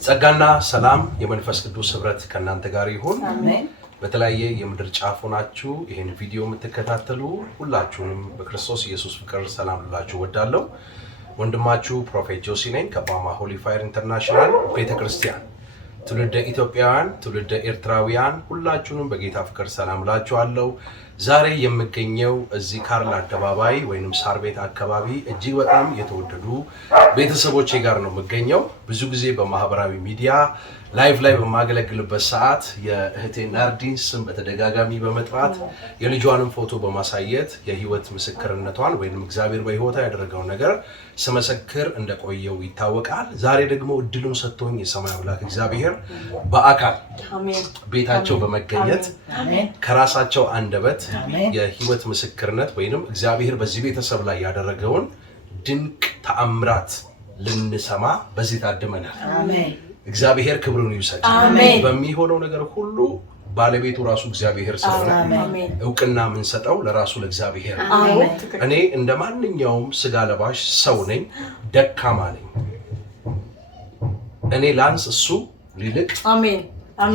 ጸጋና ሰላም የመንፈስ ቅዱስ ህብረት ከናንተ ጋር ይሁን። አሜን። በተለያየ የምድር ጫፍ ሆናችሁ ይሄን ቪዲዮ የምትከታተሉ ሁላችሁንም በክርስቶስ ኢየሱስ ፍቅር ሰላም ልላችሁ ወዳለሁ። ወንድማችሁ ፕሮፌት ጆሲ ነኝ ከባማ ሆሊ ፋየር ኢንተርናሽናል ቤተክርስቲያን። ትውልደ ኢትዮጵያውያን፣ ትውልደ ኤርትራውያን ሁላችሁንም በጌታ ፍቅር ሰላም ልላችኋለሁ። ዛሬ የምገኘው እዚህ ካርል አደባባይ ወይንም ሳር ቤት አካባቢ እጅግ በጣም የተወደዱ ቤተሰቦቼ ጋር ነው የምገኘው። ብዙ ጊዜ በማህበራዊ ሚዲያ ላይቭ ላይ በማገለግልበት ሰዓት የእህቴ ናርዲን ስም በተደጋጋሚ በመጥራት የልጇንም ፎቶ በማሳየት የህይወት ምስክርነቷን ወይንም እግዚአብሔር በህይወቷ ያደረገው ነገር ስመሰክር እንደቆየው ይታወቃል። ዛሬ ደግሞ እድሉን ሰጥቶኝ የሰማይ አምላክ እግዚአብሔር በአካል ቤታቸው በመገኘት ከራሳቸው አንደበት የህይወት ምስክርነት ወይንም እግዚአብሔር በዚህ ቤተሰብ ላይ ያደረገውን ድንቅ ተአምራት ልንሰማ በዚህ ታድመናል። አሜን። እግዚአብሔር ክብሩን ይውሰድ። በሚሆነው ነገር ሁሉ ባለቤቱ ራሱ እግዚአብሔር ስለሆነ እውቅና ምን ሰጠው ለራሱ ለእግዚአብሔር። እኔ እንደማንኛውም ስጋ ለባሽ ሰው ነኝ፣ ደካማ ነኝ። እኔ ላንስ እሱ ሊልቅ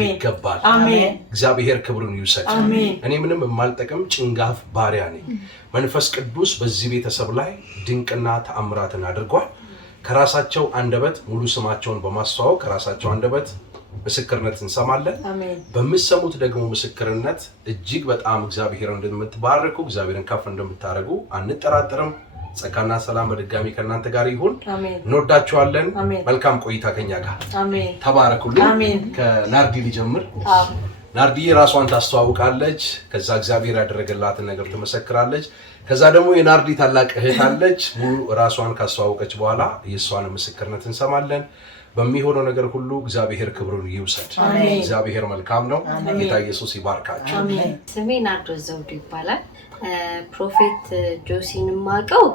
ይገባል። እግዚአብሔር ክብሩን ይውሰድ። እኔ ምንም የማልጠቅም ጭንጋፍ ባሪያ ነኝ። መንፈስ ቅዱስ በዚህ ቤተሰብ ላይ ድንቅና ተአምራትን አድርጓል። ከራሳቸው አንደበት ሙሉ ስማቸውን በማስተዋወቅ ከራሳቸው አንደበት ምስክርነት እንሰማለን። በሚሰሙት ደግሞ ምስክርነት እጅግ በጣም እግዚአብሔር እንደምትባረኩ እግዚአብሔርን ከፍ እንደምታረጉ አንጠራጠርም። ጸጋና ሰላም በድጋሚ ከናንተ ጋር ይሁን። እንወዳችኋለን። መልካም ቆይታ ከኛ ጋር። ተባረኩልኝ። ከናርዲ ሊጀምር። ናርዲ ራሷን ታስተዋውቃለች፣ ከዛ እግዚአብሔር ያደረገላትን ነገር ትመሰክራለች። ከዛ ደግሞ የናርዲ ታላቅ እህት አለች። ሙሉ ራሷን ካስተዋወቀች በኋላ የሷን ምስክርነት እንሰማለን። በሚሆነው ነገር ሁሉ እግዚአብሔር ክብሩን ይውሰድ። እግዚአብሔር መልካም ነው። ጌታ ኢየሱስ ይባርካችሁ። ስሜ ናርዶስ ዘውዱ ይባላል። ፕሮፌት ጆሲን ማቀው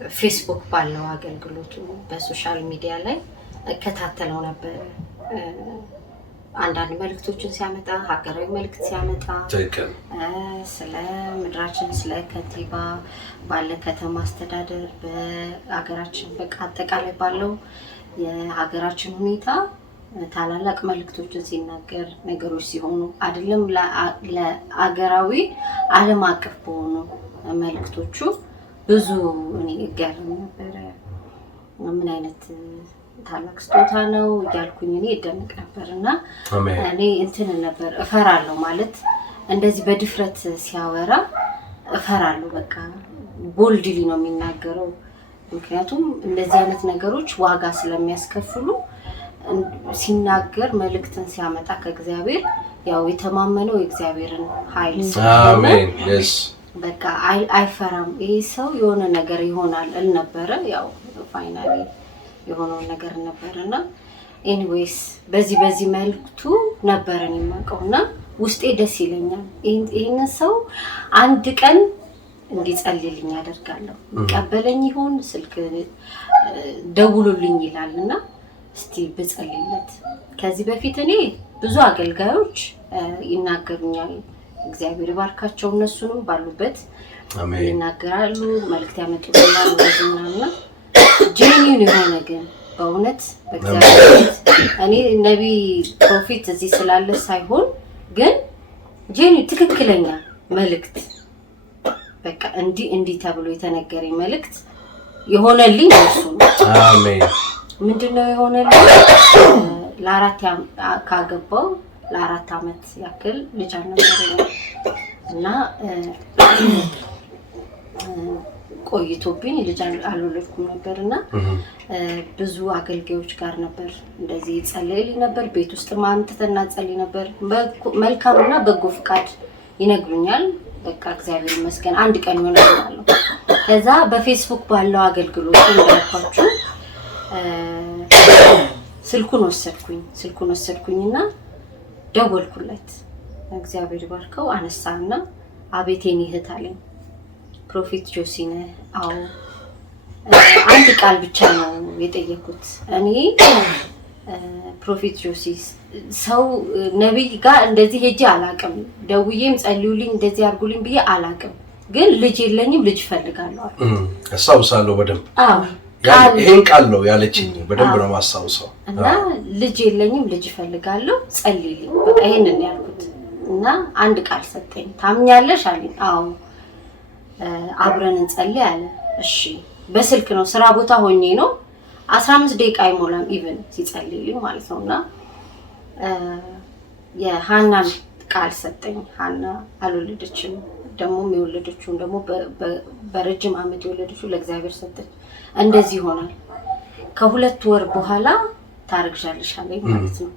በፌስቡክ ባለው አገልግሎቱ በሶሻል ሚዲያ ላይ እከታተለው ነበር። አንዳንድ መልእክቶችን ሲያመጣ፣ ሀገራዊ መልእክት ሲያመጣ ስለ ምድራችን፣ ስለ ከንቲባ ባለ ከተማ አስተዳደር በሀገራችን በቃ አጠቃላይ ባለው የሀገራችን ሁኔታ ታላላቅ መልእክቶችን ሲናገር ነገሮች ሲሆኑ አይደለም ለአገራዊ ዓለም አቀፍ በሆኑ መልእክቶቹ ብዙ እኔ እገርም ነበረ። ምን አይነት ታላቅ ስጦታ ነው እያልኩኝ እኔ እደነቅ ነበርና እኔ እንትን ነበር እፈራለሁ ማለት እንደዚህ በድፍረት ሲያወራ እፈራለሁ። በቃ ቦልድሊ ነው የሚናገረው። ምክንያቱም እንደዚህ አይነት ነገሮች ዋጋ ስለሚያስከፍሉ ሲናገር መልእክትን ሲያመጣ ከእግዚአብሔር ያው የተማመነው የእግዚአብሔርን ኃይል ስለሆነ በቃ አይፈራም። ይሄ ሰው የሆነ ነገር ይሆናል ነበረ። ያው ፋይናሊ የሆነው ነገር ነበርና ኤኒዌይስ በዚህ መልክቱ ነበረን የማውቀውና ውስጤ ደስ ይለኛል። ይሄን ሰው አንድ ቀን እንዲጸልይልኝ አደርጋለሁ። ይቀበለኝ ይሆን ስልክ ደውሉልኝ ይላልና እስቲ ብጸልይለት። ከዚህ በፊት እኔ ብዙ አገልጋዮች ይናገሩኛል። እግዚአብሔር ባርካቸው፣ እነሱንም ባሉበት ይናገራሉ፣ መልእክት ያመጡልኛል ወዝናና ጄኒን የሆነ ግን በእውነት በእግዚአብሔር እኔ ነቢይ ፕሮፌት እዚህ ስላለ ሳይሆን ግን ጄኒ ትክክለኛ መልእክት በቃ እንዲህ ተብሎ የተነገረኝ መልእክት የሆነልኝ እሱ ነው። አሜን። ምንድነው የሆነልኝ? ካገባው ለ4 ዓመት ያክል ልጅ አልነበረኝም እና ቆይቶብኝ ልጅ አልወለድኩም ነበርና ብዙ አገልጋዮች ጋር ነበር እንደዚህ ጸልይልኝ ነበር። ቤት ውስጥ ማምጥተና ጸልይ ነበር። መልካምና በጎ ፍቃድ ይነግሩኛል። በቃ እግዚአብሔር ይመስገን አንድ ቀን ይሆናል። ከዛ በፌስቡክ ባለው አገልግሎት እንደልኳችሁ ስልኩን ወሰድኩኝና ደወልኩለት። እግዚአብሔር ይባርከው አነሳና አቤቴን ይህት አለኝ። ፕሮፌት ጆሲ ነህ? አዎ። አንድ ቃል ብቻ ነው የጠየኩት። እኔ ፕሮፌት ጆሲ ሰው ነብይ ጋር እንደዚህ ሄጄ አላቅም፣ ደውዬም ጸልዩልኝ እንደዚህ አድርጉልኝ ብዬ አላቅም፣ ግን ልጅ የለኝም ልጅ ፈልጋለሁ። አሳውሳለሁ በደንብ። አዎ ይሄን ቃል ነው ያለችኝ በደንብ ነው ማሳውሰው እና ልጅ የለኝም ልጅ እፈልጋለሁ ጸልይልኝ በቃ ይሄንን ያልኩት እና አንድ ቃል ሰጠኝ ታምኛለሽ አለኝ አዎ አብረን እንጸልይ አለ እሺ በስልክ ነው ስራ ቦታ ሆኜ ነው 15 ደቂቃ አይሞላም ኢቭን ሲጸልይልኝ ማለት ነውና የሃናን ቃል ሰጠኝ ሃና አልወለደችም ደግሞ የወለደችው ደግሞ በረጅም አመት የወለደችው ለእግዚአብሔር ሰጠች እንደዚህ ይሆናል ከሁለት ወር በኋላ ታረግዣለሽ አለኝ ማለት ነው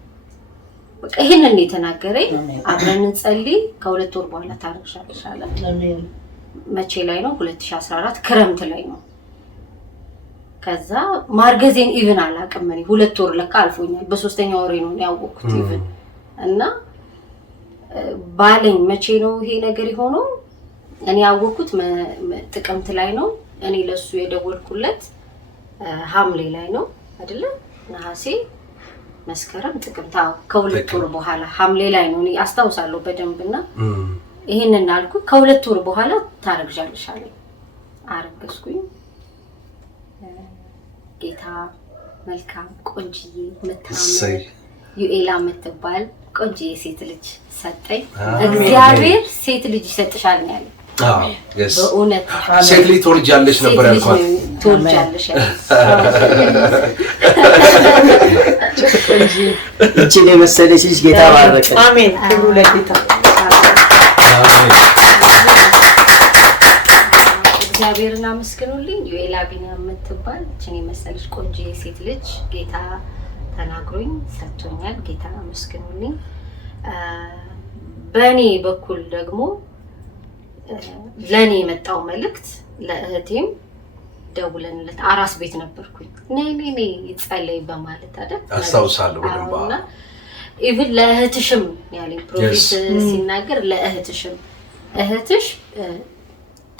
በቃ ይሄንን የተናገረኝ አብረን እንጸልይ ከሁለት ወር በኋላ ታረግዣለሽ አለ አሜን መቼ ላይ ነው 2014 ክረምት ላይ ነው ከዛ ማርገዜን ኢቭን አላቀም እኔ ሁለት ወር ለካ አልፎኛል በሶስተኛው ወሬ ነው ያወቅኩት ኢቭን እና ባለኝ መቼ ነው ይሄ ነገር የሆነው እኔ ያወቅኩት ጥቅምት ላይ ነው እኔ ለሱ የደወልኩለት ሐምሌ ላይ ነው አይደለ ነሐሴ መስከረም ጥቅምት ከሁለት ወር በኋላ ሐምሌ ላይ ነው እኔ አስታውሳለሁ በደንብና ይሄንን አልኩ ከሁለት ወር በኋላ ታረግዣለሽ አለኝ አረገዝኩኝ ጌታ መልካም ቆንጂዬ መታመር ዩኤላ የምትባል ቆንጂዬ ሴት ልጅ ሰጠኝ እግዚአብሔር ሴት ልጅ ይሰጥሻል ነው ያለው በእውነት ሴት ልጅ ትወልጃለሽ ነበር ያልኳት ትወልጃለሽ እቺ ነው መሰለሽ ጌታ ባረከ አሜን ክብሩ ለጌታ እግዚአብሔርን አመስግኑልኝ ዩኤላ ቢኒያም የምትባል እቺ መሰለሽ ቆንጂዬ ሴት ልጅ ጌታ ተናግሮኝ ሰጥቶኛል ጌታ አመስግኑልኝ በኔ በኩል ደግሞ ለኔ የመጣው መልእክት ለእህቴም ደውለንለት አራስ ቤት ነበርኩኝ ነይ ይጸልይ በማለት አይደል አስታውሳለሁ ወንባ ኢቭን ለእህትሽም ያለኝ ፕሮፌት ሲናገር ለእህትሽም እህትሽ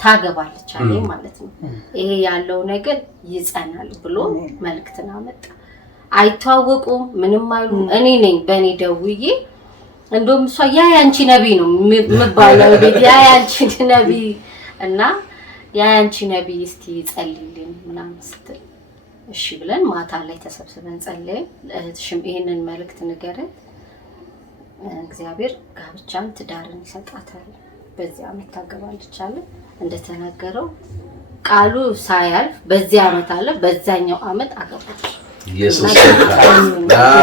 ታገባለች አለኝ ማለት ነው ይሄ ያለው ነገር ይጸናል ብሎ መልእክትና መጣ አይታወቁም ምንም አይሉ እኔ ነኝ በኔ ደውዬ እንደውም እሷ ያ ያንቺ ነብይ ነው ምባለው ቤት ያ ያንቺ ነብይ እና ያ ያንቺ ነብይ እስቲ ጸልይልኝ ምናምን ስትል እሺ ብለን ማታ ላይ ተሰብስበን ጸለይን ለእህትሽም ይሄንን መልእክት ንገረት እግዚአብሔር ጋብቻን ትዳርን ይሰጣታል በዚህ አመት ታገባለች አለ እንደተናገረው ቃሉ ሳያልፍ በዚህ አመት አለ በዛኛው አመት አገባች ኢየሱስ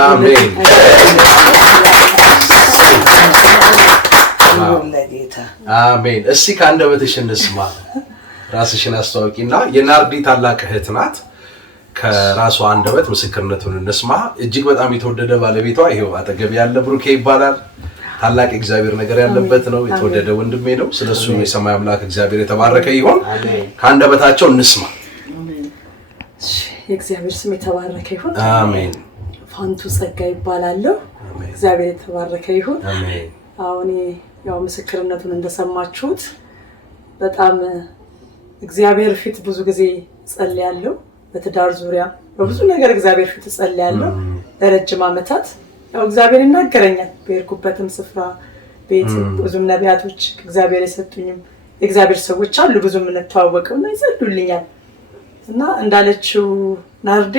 አሜን አሜን እስቲ ካንደበትሽ እንስማ ራስሽን አስተዋውቂና የናርዲ ታላቅ እህት ናት ከራሷ አንደበት ምስክርነቱን እንስማ እጅግ በጣም የተወደደ ባለቤቷ ይሄው አጠገብ ያለ ብሩኬ ይባላል ታላቅ እግዚአብሔር ነገር ያለበት ነው የተወደደ ወንድሜ ነው ስለሱ የሰማይ አምላክ እግዚአብሔር የተባረከ ይሁን ካንደበታቸው እንስማ የእግዚአብሔር ስም የተባረከ ይሁን አሜን ፋንቱ ጸጋ ይባላል እግዚአብሔር የተባረከ ይሁን አሜን አሁን ያው ምስክርነቱን እንደሰማችሁት በጣም እግዚአብሔር ፊት ብዙ ጊዜ ጸልያለሁ በትዳር ዙሪያ በብዙ ነገር እግዚአብሔር ፊት ጸልያለሁ ለረጅም አመታት ያው እግዚአብሔር ይናገረኛል በርኩበትም ስፍራ ቤት ብዙም ነቢያቶች እግዚአብሔር የሰጡኝም እግዚአብሔር ሰዎች አሉ ብዙም እንተዋወቀውና ይጸልዩልኛል እና እንዳለችው ናርዲ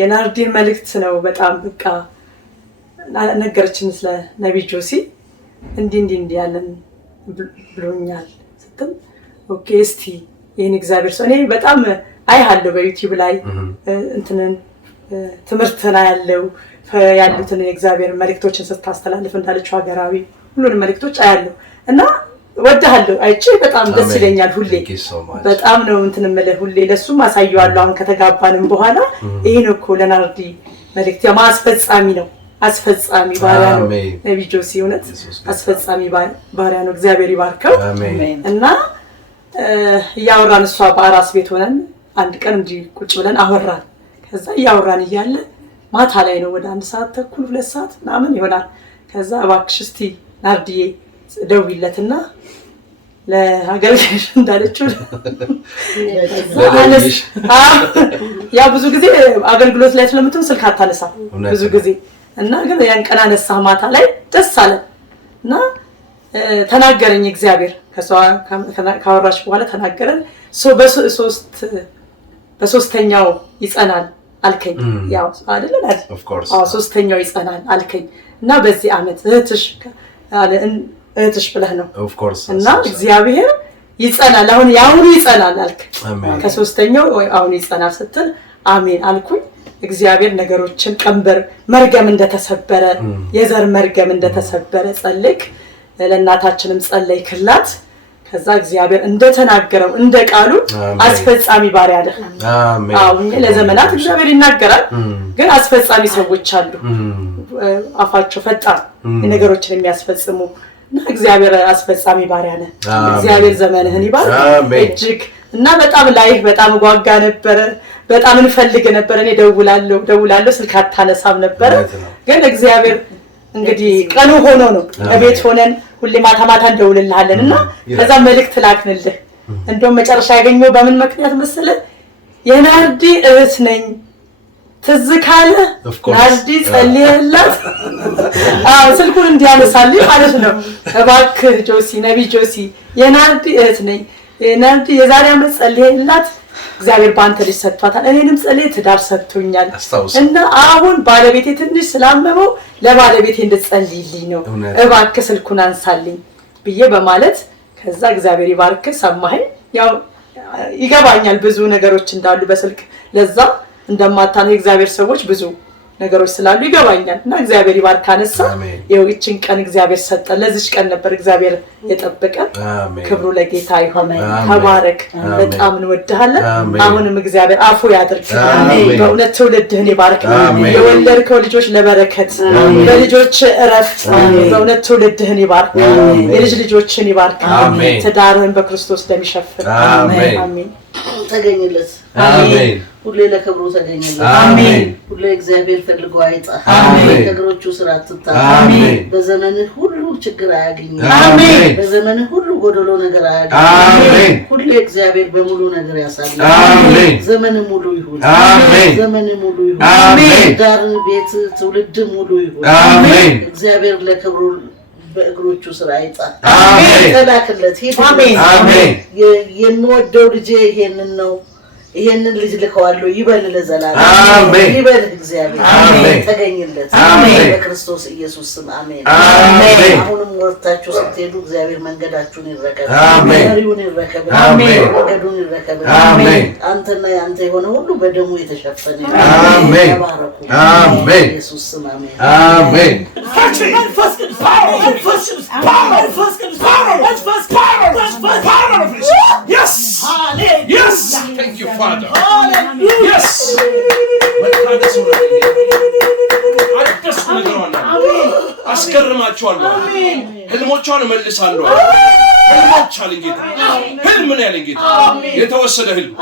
የናርዲን መልእክት ነው በጣም በቃ ነገርችን ስለ ነብይ ጆሲ እንዲ ያለን ብሎኛል ስትል ኦኬ እስቲ ይሄን እግዚአብሔር ሰው እኔ በጣም አይሃለሁ በዩቲዩብ ላይ እንትንን ትምህርትና ያሉትን የእግዚአብሔር መልእክቶችን ስታስተላልፍ እንዳለችው ሀገራዊ ሁሉንም መልእክቶች አያለሁ እና ወደሃለሁ አይቼ በጣም ደስ ይለኛል ሁሌ በጣም ነው እንትን መለ ሁሌ ለሱም አሳየዋለሁ አሁን ከተጋባንም በኋላ ይሄን እኮ ለናርዲ መልእክት የማስፈጻሚ ነው አስፈጻሚ ባሪያ ነው ነብይ ጆሲ እውነት አስፈጻሚ ባሪያ ነው እግዚአብሔር ይባርከው እና ያወራን እሷ በአራስ ቤት ሆነን አንድ ቀን እንጂ ቁጭ ብለን አወራን ከዛ ያወራን ይያለ ማታ ላይ ነው ወደ 1 ሰዓት ተኩል 2 ሰዓት ምናምን ይሆናል ከዛ እባክሽ እስቲ ናርዲዬ ደውይለትና ለአገልጋይሽ እንዳለችው ያ ብዙ ጊዜ አገልግሎት ላይ ስለምትሆን ስልክ አታነሳ ብዙ ጊዜ እና ግን ያን ቀን አነሳ ማታ ላይ ደስ አለ እና ተናገረኝ እግዚአብሔር ከሷ ካወራሽ በኋላ ተናገረን በሶስተኛው ይጸናል አልከኝ ያው አይደለም of course ሶስተኛው ይጸናል አልከኝ እና በዚህ አመት እህትሽ ብለህ ነው of course እና እግዚአብሔር ይጸናል አሁን ያሁኑ ይጸናል አልክ ከሶስተኛው አሁን ይጸናል ስትል አሜን አልኩኝ እግዚአብሔር ነገሮችን ቀንበር መርገም እንደተሰበረ የዘር መርገም እንደተሰበረ ጸልክ ለእናታችንም ጸለይክላት ከዛ እግዚአብሔር እንደተናገረው እንደቃሉ አስፈጻሚ ባሪያ አለ አሜን አሁን ለዘመናት እግዚአብሔር ይናገራል ግን አስፈጻሚ ሰዎች አሉ አፋቸው ፈጣን ነገሮችን የሚያስፈጽሙ እና እግዚአብሔር አስፈጻሚ ባሪያ አለ እግዚአብሔር ዘመንህን ይባርክ እጅግ እና በጣም ላይክ በጣም ጓጋ ነበር በጣም እንፈልግ ነበር እኔ ደውላለሁ ስልክ አታነሳም ነበር ግን እግዚአብሔር እንግዲህ ቀኑ ሆኖ ነው ለቤት ሆነን ሁሌ ማታ እንደውልልሃለንና ከዛ መልእክት ላክንልህ እንደውም መጨረሻ ያገኘው በምን ምክንያት መሰለ የናርዲ እህት ነኝ ትዝ ካለ ናርዲ ጸልየላት ስልኩን እንዲያነሳልኝ ማለት ነው እባክህ ነቢ ጆሲ የናርዲ እህት ነኝ ናርዲ የዛሬ አመት ጸልየላት እግዚአብሔር ባንተ ልጅ ሰጥቷታል እኔንም ጸልዬ ትዳር ሰጥቶኛል እና አሁን ባለቤቴ ትንሽ ስላመመው ለባለቤቴ እንድጸልይልኝ ነው እባክህ ስልኩን አንሳልኝ ብዬ በማለት ከዛ እግዚአብሔር ይባርክ ሰማኸኝ ያው ይገባኛል ብዙ ነገሮች እንዳሉ በስልክ ለዛ እንደማታነው እግዚአብሔር ሰዎች ብዙ ነገሮች ስላሉ ይገባኛልና እግዚአብሔር ይባርክ አነሳ ይው እቺን ቀን እግዚአብሔር ሰጠ ለዚች ቀን ነበር እግዚአብሔር የጠበቀ ክብሩ ለጌታ ይሁን ተባረክ በጣም እንወድሃለን አሁንም እግዚአብሔር አፉ ያድርግ በእውነት ትውልድህን ይባርክ የወለድከው ልጆች ለበረከት ለልጆች እረፍት በእውነት ትውልድህን ይባርክ የልጅ ልጆችን ይባርክ ትዳርህን በክርስቶስ ደም ይሸፍን አሜን ተገኝለት አሜን ሁሌ ለክብሩ ተገኝለት አሜን ሁሌ እግዚአብሔር ፈልጎ አይጣ አሜን ነገሮቹ ስራት ትታ አሜን በዘመንህ ሁሉ ችግር አያገኝ አሜን በዘመንህ ሁሉ ጎደሎ ነገር አያገኝ አሜን ሁሌ እግዚአብሔር በሙሉ ነገር ያሳልፍ አሜን ዘመን ሙሉ ይሁን አሜን ዘመን ሙሉ ይሁን አሜን ዳር ቤት ትውልድ ሙሉ ይሁን አሜን እግዚአብሔር ለክብሩ በእግሮቹ ስራ አይጣ አሜን ተላክለት አሜን የሚወደው ልጅ ይሄንን ልጅ ልከዋለሁ ይበል ለዘላለም አሜን ይበል እግዚአብሔር አሜን ተገኝለት አሜን በክርስቶስ ኢየሱስ ስም አሜን አሜን አሁንም ወርታችሁ ስትሄዱ እግዚአብሔር መንገዳችሁን ይረከብ አሜን መሪውን ይረከብ አሜን መንገዱን ይረከብ አሜን አንተና ያንተ የሆነ ሁሉ በደሙ የተሸፈነ አሜን ተባረኩ አሜን ኢየሱስ ስም አሜን አሜን Yes! Yes! Thank you, Father. Yes! አስገርማቸዋለሁ ህልሞቿን እመልሳለሁ ህልሞች አለኝ ጌታ ህልም ነው ያለኝ ጌታ የተወሰደ ህልም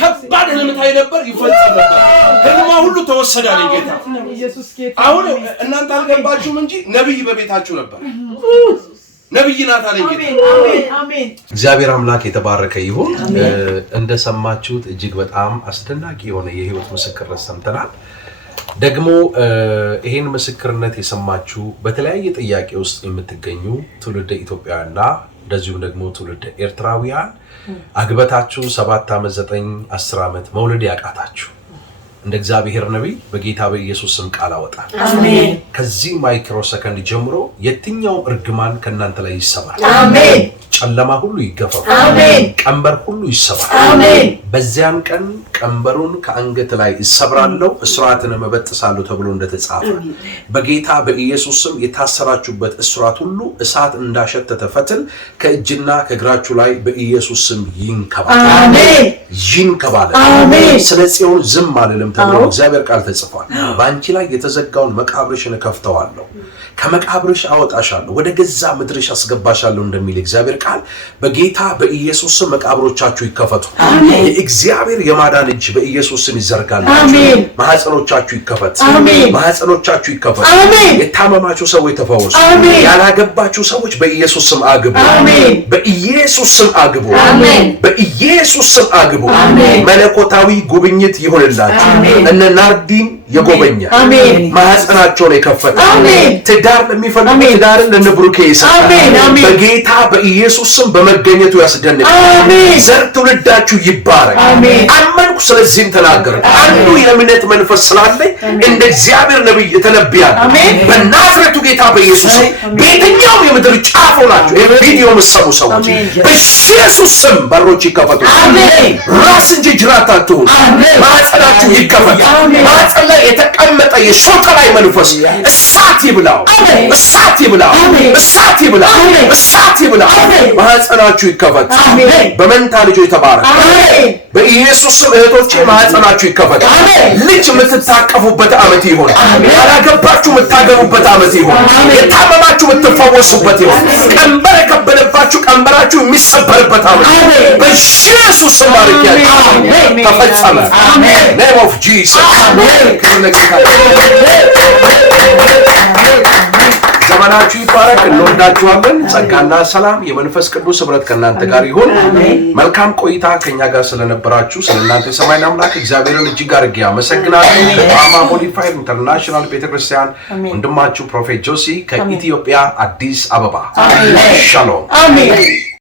ከባድ ህልም ታይ ነበር ይፈጸም ነበር ህልሟ ሁሉ ተወሰደ አለኝ ጌታ አሁን እናንተ አልገባችሁም እንጂ ነብይ በቤታችሁ ነበር ነብይ ናት አለኝ ጌታ አሜን እግዚአብሔር አምላክ የተባረከ ይሁን እንደሰማችሁት እጅግ በጣም አስደናቂ የሆነ የህይወት ምስክርነት ሰምተናል ደግሞ ይሄን ምስክርነት የሰማችሁ በተለያየ ጥያቄ ውስጥ የምትገኙ ትውልደ ኢትዮጵያውያንና እንደዚሁም ደግሞ ትውልደ ኤርትራውያን አግበታችሁ 7 አመት 9 10 አመት መውለድ ያቃታችሁ እንደ እግዚአብሔር ነብይ በጌታ በኢየሱስ ስም ቃል አወጣል አሜን ከዚህ ማይክሮ ሰከንድ ጀምሮ የትኛው እርግማን ከናንተ ላይ ይሰባል አሜን ጨለማ ሁሉ ይገፈፍ አሜን ቀንበር ሁሉ ይሰባል አሜን በዚያን ቀን ቀንበሩን ከአንገት ላይ ይሰብራለሁ እስራትን መበጥሳለሁ ተብሎ እንደተጻፈ በጌታ በኢየሱስ ስም የታሰራችሁበት እስራት ሁሉ እሳት እንዳሸተተ ፈትል ከእጅና ከእግራችሁ ላይ በኢየሱስ ስም ይንከባል አሜን ይንከባል አሜን ስለጽዮን ዝም አልልም ተብሎ እግዚአብሔር ቃል ተጽፏል ባንቺ ላይ የተዘጋውን መቃብርሽን ከፍተዋለሁ ከመቃብርሽ አወጣሻለሁ ወደ ገዛ ምድርሽ አስገባሻለሁ እንደሚል እግዚአብሔር ቃል በጌታ በኢየሱስ ስም መቃብሮቻችሁ ይከፈቱ የእግዚአብሔር የማዳን እጅ በኢየሱስ ስም ይዘርጋል አሜን ማህፀኖቻችሁ ይከፈት አሜን ማህፀኖቻችሁ ይከፈት አሜን የታመማችሁ ሰዎች ተፈወሱ አሜን ያላገባችሁ ሰዎች በኢየሱስ ስም አግቡ አሜን በኢየሱስ ስም አግቡ አሜን በኢየሱስ ስም አግቡ አሜን መለኮታዊ ጉብኝት ይሁንላችሁ እነ ናርዲን የጎበኛ ማህፀናቸውን የከፈተ ትዳር ለሚፈልጉ ትዳርን ለነብሩኬ ይሰጣል በጌታ በኢየሱስ ስም በመገኘቱ ያስደንቃል ዘር ትውልዳችሁ ይባረክ አመንኩ ስለዚህም ተናገረ አንዱ የእምነት መንፈስ ስላለ እንደ እግዚአብሔር ነብይ ተነብያለሁ በናዝሬቱ ጌታ በኢየሱስ በየትኛው የምድር ጫፍ ሆናችሁ የቪዲዮ መሰሙ ሰዎች በኢየሱስ ስም በሮች ይከፈቱ ራስ እንጂ ጅራት አትሁኑ ማህፀናችሁ ይከፈት ማህፀን ላይ የተቀመጠ የሾተ ላይ መንፈስ እሳት ይብላው እሳት ይብላው እሳት ይብላው እሳት ይብላው ማህፀናችሁ ይከፈት በመንታ ልጆች ተባረክ በኢየሱስ ስም እህቶቼ ማህፀናችሁ ይከፈት ልጅ የምትታቀፉበት ዓመት ይሁን ያላገባችሁ የምታገቡበት ዓመት ይሁን የታመማችሁ የምትፈወሱበት ይሁን ቀንበር የከበደባችሁ ቀንበራችሁ የሚሰበርበት ዓመት በኢየሱስ ስም ባርኪያችሁ ተፈጸመ name of Jesus ዘመናችሁ ይባረክ እንወዳችኋለን ጸጋና ሰላም የመንፈስ ቅዱስ ኅብረት ከእናንተ ጋር ይሁን መልካም ቆይታ ከኛ ጋር ስለነበራችሁ ስለናንተ ሰማይና አምላክ እግዚአብሔርን እጅግ አድርጌ አመሰግናለሁ በአማ ሆሊ ፋየር ኢንተርናሽናል ቤተክርስቲያን ወንድማችሁ ፕሮፌት ጆሲ ከኢትዮጵያ አዲስ አበባ ሻሎም አሜን